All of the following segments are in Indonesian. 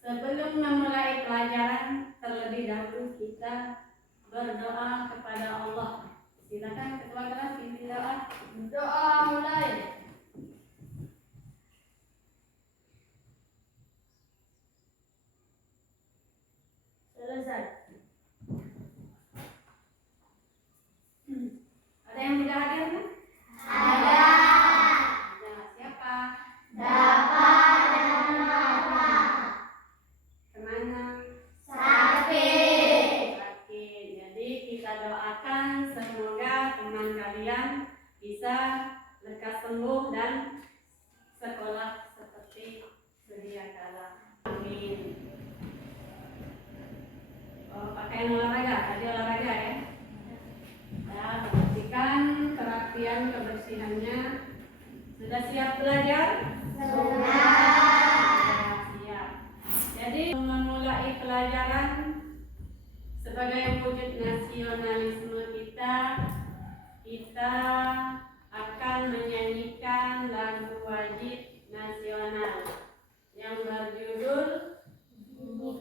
Sebelum memulai pelajaran, terlebih dahulu kita berdoa kepada Allah. Silakan ketua kelas pimpin doa. Doa mulai. Selesai. Ada yang tidak hadir kan? Ada. Ada. Siapa? Bapak dan Mama. Kemana? Sakit. Sakit. Jadi kita doakan semoga teman kalian bisa lekas sembuh dan sekolah seperti sedia kala. Amin. Oh, pakaian olahraga, tadi olahraga ya. Ya, perhatikan kerapian kebersihannya. Sudah siap belajar? Sudah. Siap. Jadi memulai pelajaran sebagai wujud nasionalisme kita akan menyanyikan lagu wajib nasional yang berjudul Ibu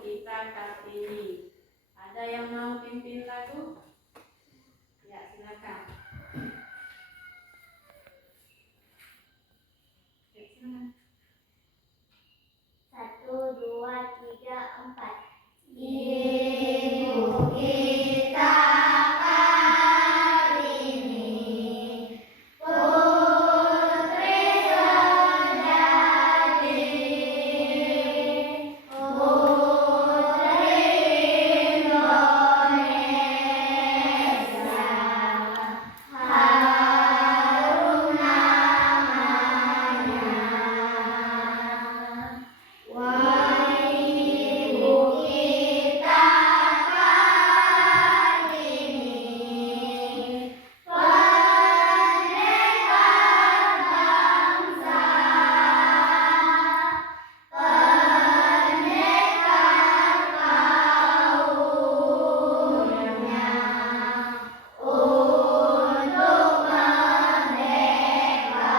Kita Kartini. Ada yang mau pimpin lagu? Ya, silakan. Ya, silakan. 1, 2, 3, 4. Ibu kita Kartini, putri sejati, putri Indonesia, harum namanya. Wah, ibu kita Kartini, pendekar bangsa, pendekar kaumnya, untuk merdeka.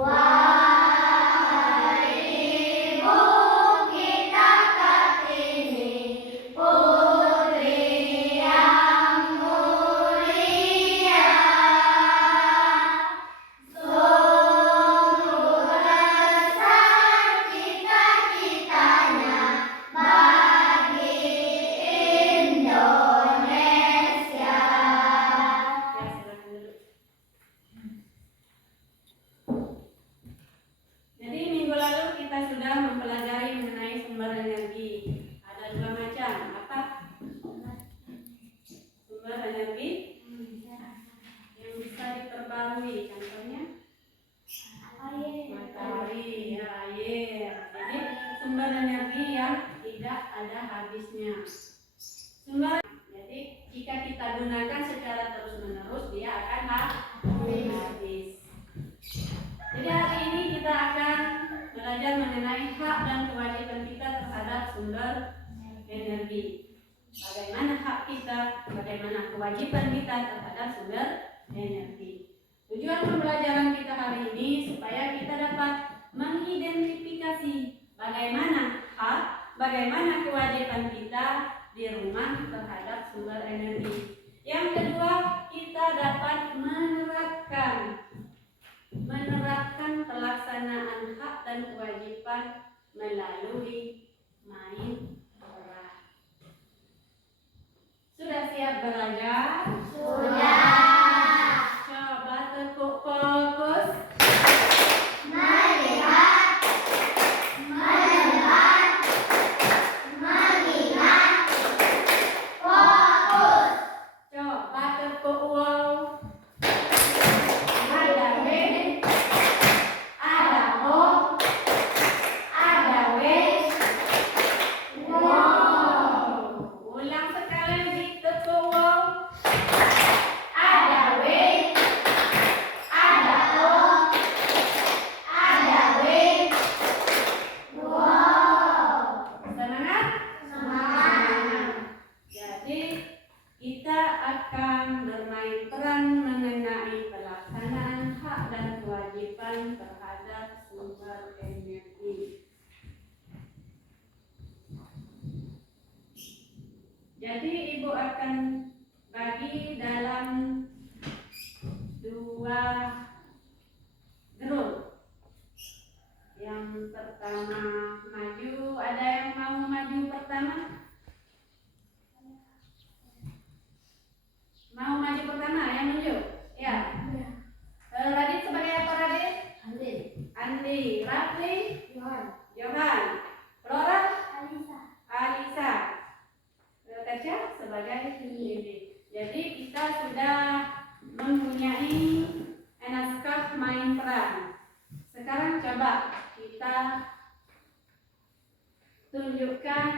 Wahai ibu kita Kartini, putri yang mulia, sungguh besar cita-citanya bagi Indonesia. Ya, silakan dulu. Jadi minggu lalu kita sudah mempelajari mengenai sumber energi. Ada dua macam. Apa? Sumber energi yang bisa diperbarui. Contohnya matahari, ya, air. Jadi sumber energi yang tidak ada habisnya. Jadi jika kita gunakan secara terus-menerus, dia akan habis. Jadi hari ini kita akan belajar mengenai hak dan kewajiban kita terhadap sumber energi. Bagaimana hak kita, bagaimana kewajiban kita terhadap sumber energi. Tujuan pembelajaran kita hari ini supaya kita dapat mengidentifikasi bagaimana hak, bagaimana kewajiban kita di rumah terhadap sumber energi. Yang kedua, kita dapat menerapkan pelaksanaan hak dan kewajiban melalui main peran. Sudah siap belajar? Sudah. Coba tekuk fokus. Melihat, mendengar, mengingat, fokus. Coba tekuk wow. Ada sumber energi. Jadi ibu akan bagi dalam dua grup. Yang pertama maju, ada yang mau maju pertama? Mau maju pertama yang nunjuk? Ya. Radit sebagai apa Radit? Andi. Rafli? Johan. Flora? Alisa. Tasya sebagai Lili. Jadi kita sudah mempunyai naskah main peran. Sekarang coba kita tunjukkan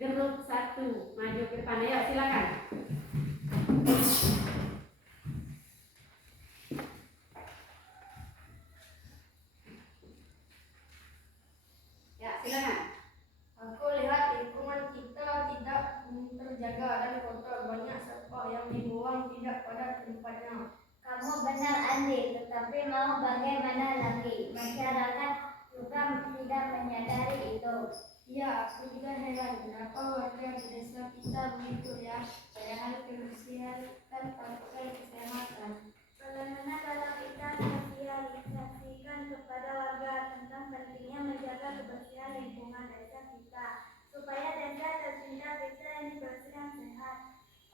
grup 1 maju ke depan. Ya, silakan. Ya, silakan. Aku lihat lingkungan kita tidak terjaga dan kotor, banyak sampah yang dibuang tidak pada tempatnya. Kamu benar Andi, tetapi mau bagaimana lagi? Masyarakat juga tidak menyadari itu. Ya, aku juga heran kenapa warga di desa kita begitu ya. Padahal kebersihan kan pakai kesehatan. Bagaimana kalau kita sosialisasikan kepada warga tentang pentingnya menjaga kebersihan lingkungan desa kita, supaya desa tercipta desa yang bersih dan sehat.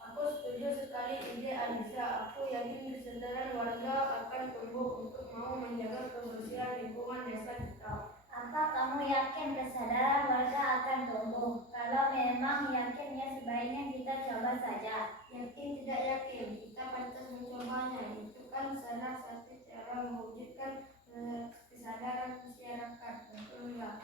Aku setuju sekali ide Alisa. Aku yakin kesadaran warga akan tumbuh untuk mau menjaga kebersihan lingkungan desa kita. Apa kamu yakin kesadaran warga akan tumbuh? Kalau memang yakin ya sebaiknya kita coba saja. Yakin tidak yakin, kita pantas mencobanya. Itu kan salah satu cara mewujudkan kesadaran masyarakat. Betul nggak?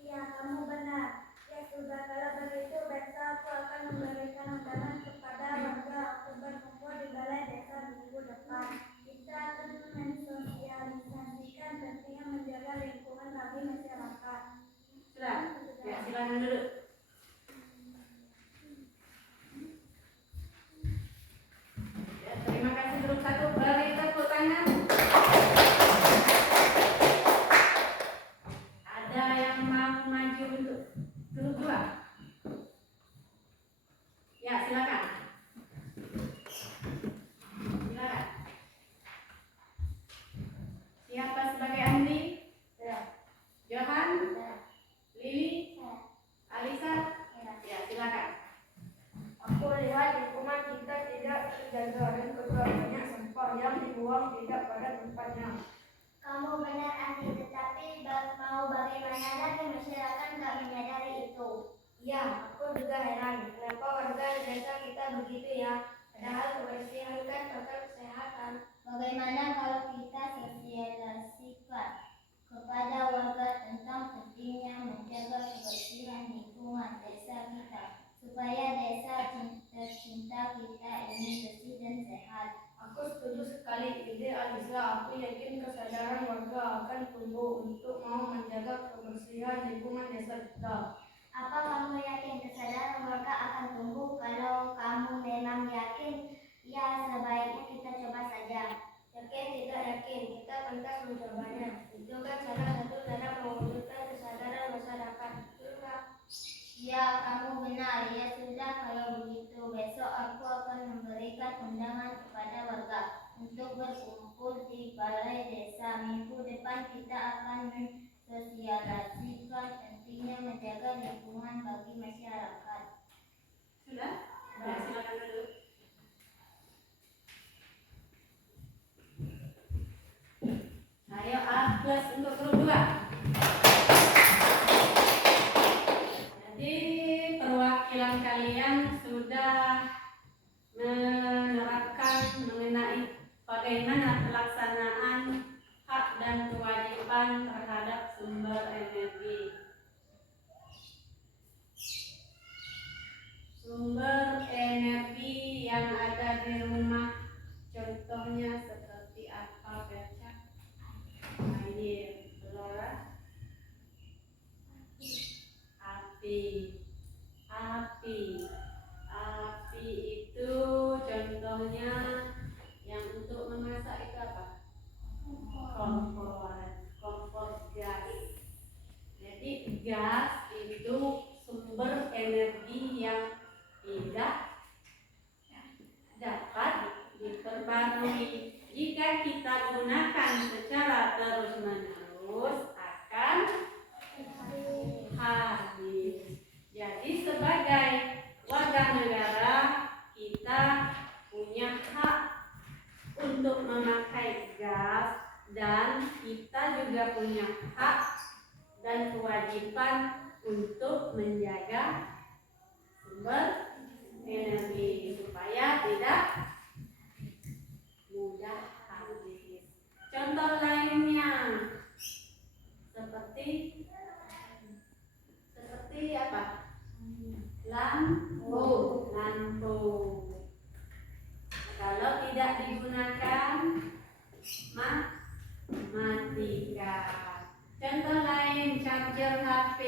Iya, kamu benar. Ya sudah, kalau begitu besok aku akan memberikan undangan kepada warga untuk berkumpul di balai desa minggu depan. Kita akan mensosialisasikan pentingnya menjaga lingkungan bagi masyarakat. Sudah? Ya, silakan duduk. Ya, terima kasih grup 1. Beri tepuk tangan. Ada yang mau maju untuk grup 2? Ya, silakan. Silakan. Siapa sebagai Andi? Johan? Lili? Alisa? Ya, silakan. Aku lihat lingkungan kita tidak terjaga dan kotor, banyak sampah yang dibuang tidak pada tempatnya. Kamu benar Andi, tetapi mau bagaimana lagi masyarakat nggak menyadari itu. Ya, aku juga heran kenapa warga desa kita begitu ya. Padahal kebersihan kan faktor kesehatan. Bagaimana kalau kita sosialisasikan kepada warga tentang pentingnya menjaga kebersihan lingkungan desa kita, supaya desa tercinta kita ini bersih dan sehat. Aku setuju sekali ide Alisa. Aku yakin kesadaran warga akan tumbuh untuk mau menjaga kebersihan lingkungan desa kita. Apa kamu yakin kesadaran warga akan tumbuh? Kalau kamu memang yakin, ya sebaiknya kita coba saja. Yakin tidak yakin, kita pantas mencobanya. Itu kan salah satu cara mewujudkan kesadaran masyarakat. Betul nggak? Ya, kamu benar. Ya sudah, kalau begitu besok aku akan memberikan undangan kepada warga untuk berkumpul di balai desa. Minggu depan kita akan mensosialisasikan pentingnya menjaga lingkungan bagi masyarakat. Sudah? Ya, silakan duduk. Ayo A+ untuk grup 2. Jadi perwakilan kalian sudah menerapkan mengenai bagaimana pelaksanaan hak dan kewajiban terhadap sumber energi. Sumber energi yang ada di rumah contohnya seperti apa baca? Air, telur, api. Api itu contohnya yang untuk memasak itu apa? Kompor gas. gas itu sumber energi yang tidak dapat diperbarui. Jika kita gunakan secara terus-menerus akan habis. Jadi sebagai warga negara kita punya hak untuk memakai gas dan kita juga punya hak dan kewajiban untuk menjaga sumber energi supaya tidak mudah habis. Contoh lainnya seperti apa? Lampu. Kalau tidak digunakan matikan. Contoh lain, charger HP.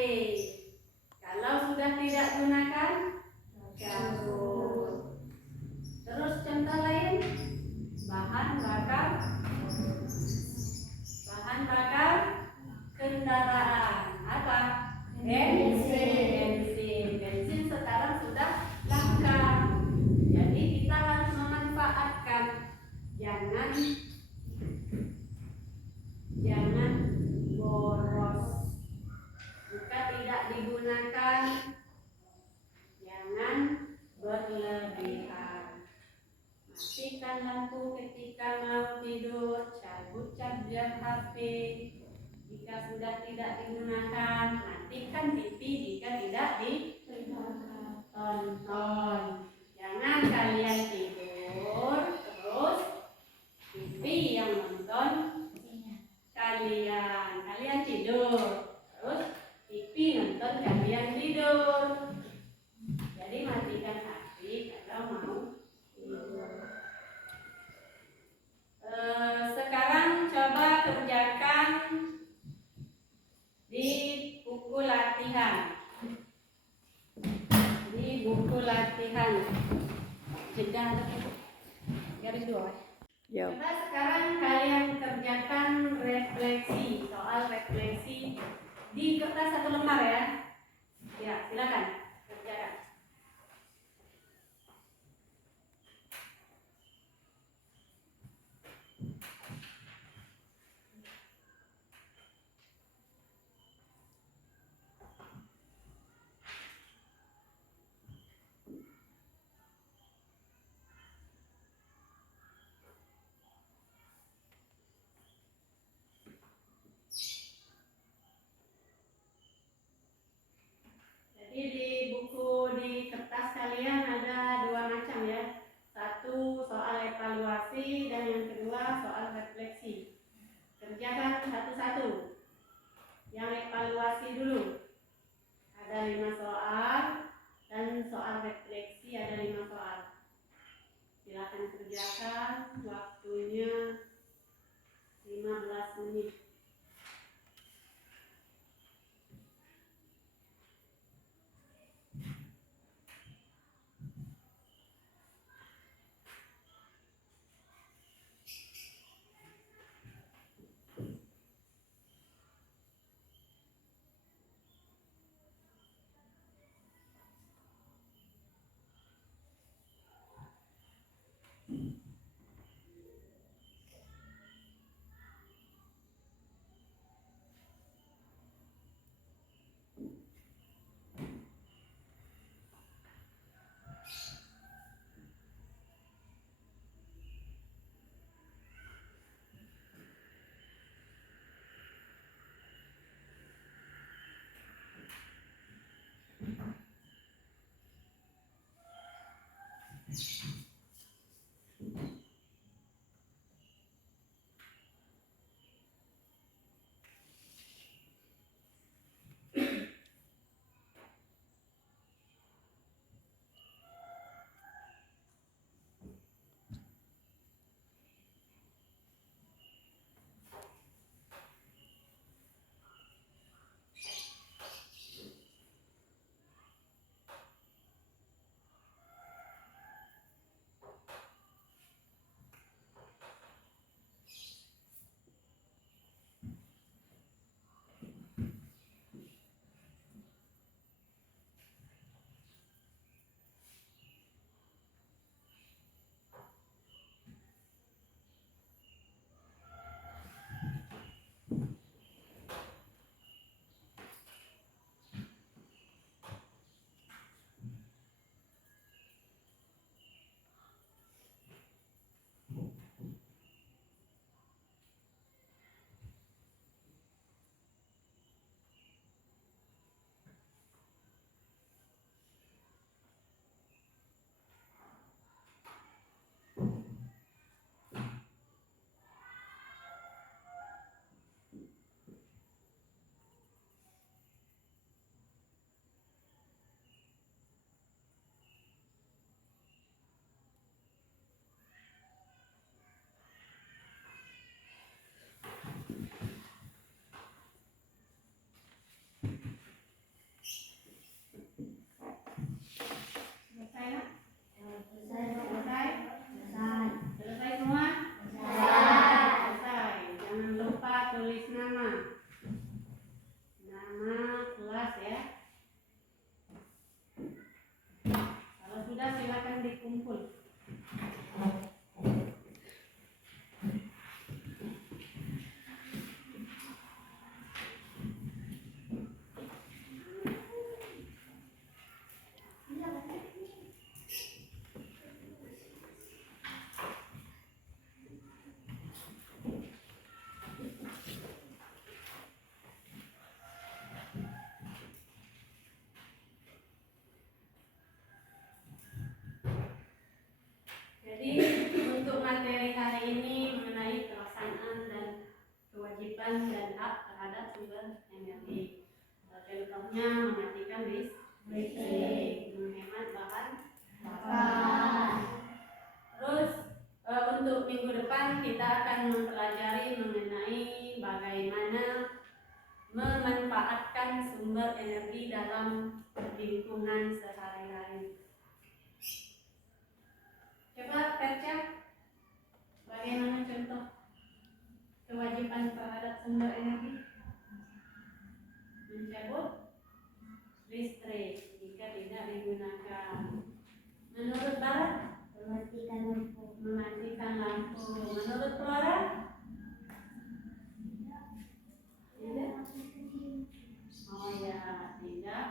Kalau sudah tidak gunakan cabut. Terus contoh lain, bahan bakar kendaraan. Apa? Bensin sekarang sudah langka. Jadi kita harus memanfaatkan. Jangan boros. Jika tidak digunakan, jangan berlebihan. Matikan lampu ketika mau tidur, cabut charger HP jika sudah tidak digunakan, matikan TV jika tidak ditonton. Jangan kalian tidur terus TV yang nonton kalian tidur, terus TV nonton kalian tidur. Jadi matikan HP kalau mau tidur. Sekarang coba kerjakan di buku latihan. Jeda garis 2. Coba sekarang kalian kerjakan refleksi, soal refleksi di kertas 1 lembar ya. Ya, silakan kerjakan. Jadi di kertas kalian ada 2 macam ya. Satu soal evaluasi dan yang kedua soal refleksi. Kerjakan satu-satu. Yang evaluasi dulu. Ada 5 soal dan soal refleksi ada 5 soal. Silakan kerjakan, waktunya 15 menit. sumber energi. Contohnya mematikan listrik, menghemat bahan bakar. Terus untuk minggu depan kita akan mempelajari mengenai bagaimana memanfaatkan sumber energi dalam lingkungan sehari-hari. Coba Perca, bagaimana contoh kewajiban terhadap sumber energi? Mencabut listrik jika tidak digunakan. Menurut Barat? Mematikan lampu. Mematikan lampu. Menurut Flora? Tidak. Oh ya, tidak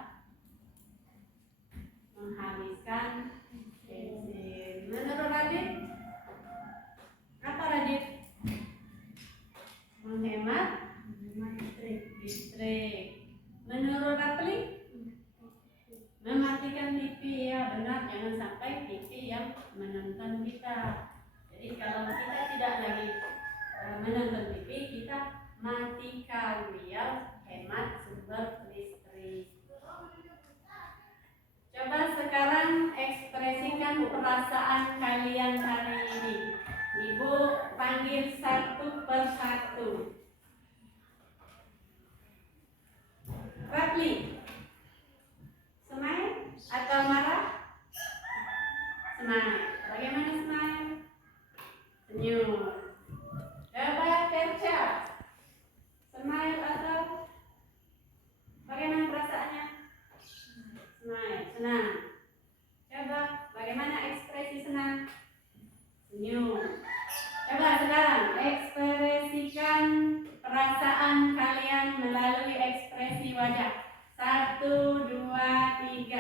menghabiskan bensin. Menurut Radit? Apa Radit? Menghemat listrik. Menurut Rapli? Mematikan TV, ya benar, jangan sampai TV yang menonton kita. Jadi kalau kita tidak lagi menonton TV, kita matikan biar hemat sumber listrik. Coba sekarang ekspresikan perasaan kalian hari ini. Ibu panggil satu persatu. Rapli, smile atau marah? Smile. Bagaimana smile? Senyum. Coba Perca, smile atau bagaimana perasaannya? Smile, senang. Coba bagaimana ekspresi senang? Senyum. Coba sekarang ekspresikan perasaan kalian melalui ekspresi wajah. 1, 2, 3.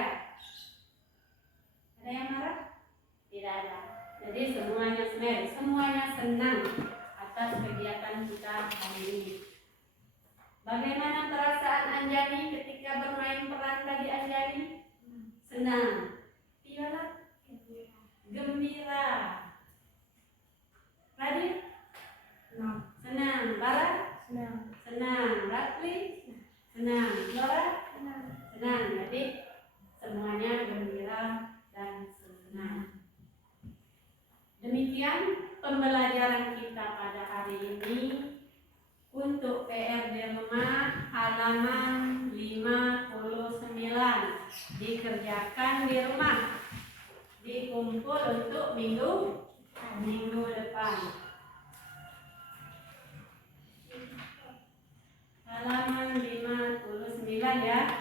Ada yang marah? Tidak ada. Jadi semuanya smile, semuanya senang atas kegiatan kita hari ini. Bagaimana perasaan Anjani ketika bermain peran tadi Anjani? Senang. Viola? Gembira. Radit? Senang. Barat? Senang. Ratli? Senang. Flora? Senang. Jadi semuanya gembira dan senang. Demikian pembelajaran kita pada hari ini. Untuk PR di rumah halaman 59 dikerjakan di rumah, dikumpul untuk minggu depan. Halaman 59 ya.